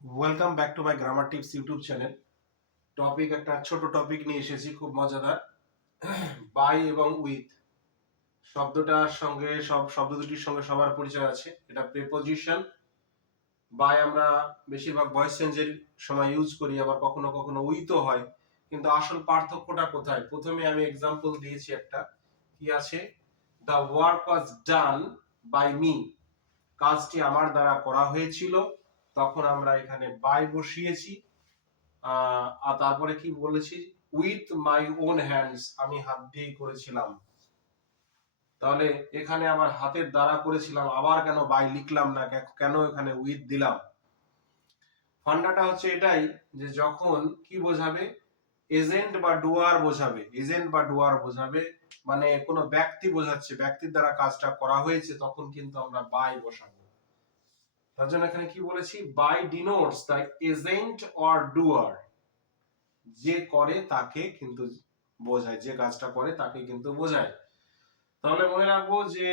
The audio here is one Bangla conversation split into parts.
Welcome back to my grammar tips YouTube channel topic একটা ছোট টপিক নিয়ে এসেছি, খুব মজাদার। বাই এবং উইথ শব্দটার সঙ্গে, সব শব্দ দুটির সঙ্গে সবার পরিচয় আছে। এটা প্রেপোজিশন বাই আমরা বেশিরভাগ ভয়েস চেঞ্জের সময় ইউজ করি, আবার কখনো কখনো উইথও হয়। কিন্তু আসল পার্থক্যটা কোথায়? প্রথমে আমি এক্সাম্পল দিয়েছি একটা। কি আছে? The work was done by me কাজটি আমার দ্বারা করা হয়েছিল। তখন আমরা এখানে বাই বসিয়েছি। আর তারপরে কি বলেছি? উইথ মাই ওন হ্যান্ডস আমি হাত দিয়েই করেছিলাম। তাহলে এখানে আবার হাতের দ্বারা করেছিলাম, আবার কেন বাই লিখলাম না কেন এখানে উইথ দিলাম? ফান্ডাটা হচ্ছে এটাই যে যখন কি বোঝাবে? এজেন্ট বা ডুয়ার বোঝাবে। এজেন্ট বা ডুয়ার বোঝাবে মানে কোনো ব্যক্তি বোঝাচ্ছে। ব্যক্তির দ্বারা কাজটা করা হয়েছে, তখন কিন্তু আমরা বাই বসাবো। তার জন্য এখানে কি বলেছি? By denotes the agent or doer যে করে তাকে কিন্তু বোঝায়, যে কাজটা করে তাকে কিন্তু বোঝায়। তাহলে মনে রাখব যে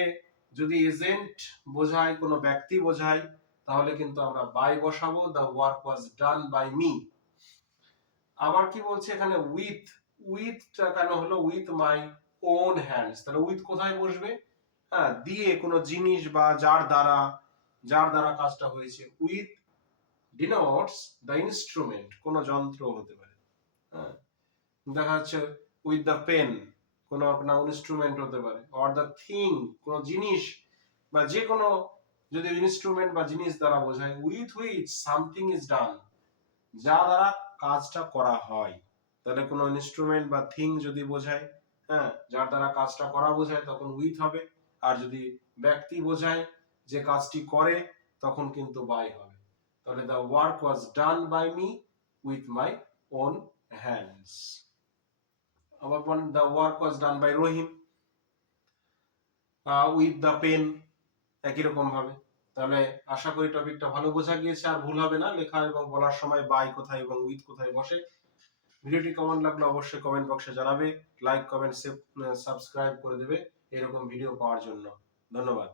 যদি এজেন্ট বোঝায়, কোনো ব্যক্তি বোঝায়, তাহলে কিন্তু আমরা বাই বসাবো the work was done by me আবার কি বলছে এখানে? উইথ উইথটা কেন হলো? উইথ মাই ওন হ্যান্ডস তাহলে উইথ কোথায় বসবে? হ্যাঁ দিয়ে কোনো জিনিস বা যার দ্বারা যার দ্বারা কাজটা হয়েছে উইথ ডিনোটস দ্য ইনস্ট্রুমেন্ট, কোনো যন্ত্র হতে পারে। হ্যাঁ দেখা যাচ্ছে উইথ দ্য পেন, কোনো আপনার ইনস্ট্রুমেন্ট হতে পারে, অর দ্য থিং, কোনো জিনিস বা যে কোনো যদি ইনস্ট্রুমেন্ট বা জিনিস দ্বারা বোঝায়, with which something is done, যা দ্বারা কাজটা করা হয়। তাহলে কোনো ইনস্ট্রুমেন্ট বা থিং যদি বোঝায় হ্যাঁ যার দ্বারা কাজটা করা বোঝায়, তখন উইথ হবে। আর যদি ব্যক্তি বোঝায় যে কাজটি করে, তখন কিন্তু বাই হবে। তাহলে the work was done by me with my own hands আবার বলেন the work was done by Rahim with the pen একই রকম ভাবে। তাহলে আশা করি টপিকটা ভালো বোঝা গিয়েছে, আর ভুল হবে না। লেখা এবং বলার সময় বাই কোথায় এবং উইথ কোথায় বসে। ভিডিওটি কেমন লাগল অবশ্যই কমেন্ট বক্সে জানাবে। লাইক কমেন্ট সাবস্ক্রাইব করে দেবে এরকম ভিডিও পাওয়ার জন্য। ধন্যবাদ।